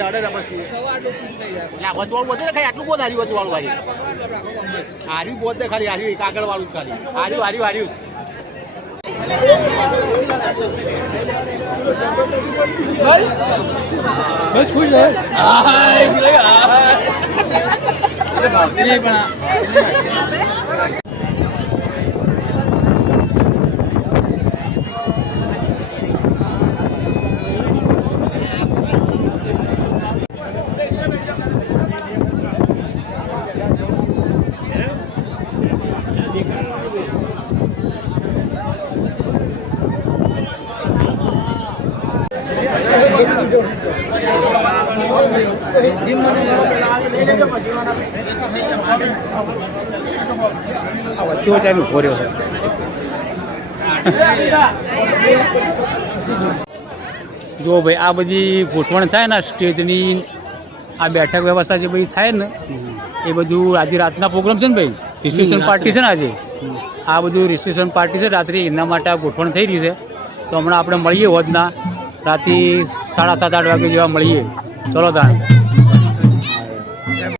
એટલે અડે બસ વચવાળું બધું ને ખાલી આટલું બોધ હાર્યું વચવાળું હાર્યું બોધ ને ખાલી હાર્યું એક આગળ વાળું ખાલી હાર્યું બસ ખુશ છે વચ્ચે ચાલુ ભર્યો જો ભાઈ આ બધી ગોઠવણ થાય ને સ્ટેજની આ બેઠક વ્યવસ્થા જે બધી થાય ને એ બધું આજે રાતના પ્રોગ્રામ છે ને ભાઈ રિસેપ્શન પાર્ટી છે ને આજે આ બધું રિસેપ્શન પાર્ટી છે રાત્રે એના માટે આ ગોઠવણ થઈ રહી છે તો હમણાં આપણે મળીએ હોજના રાતે 7:30-8 વાગે જેવા મળીએ ચલો તાણ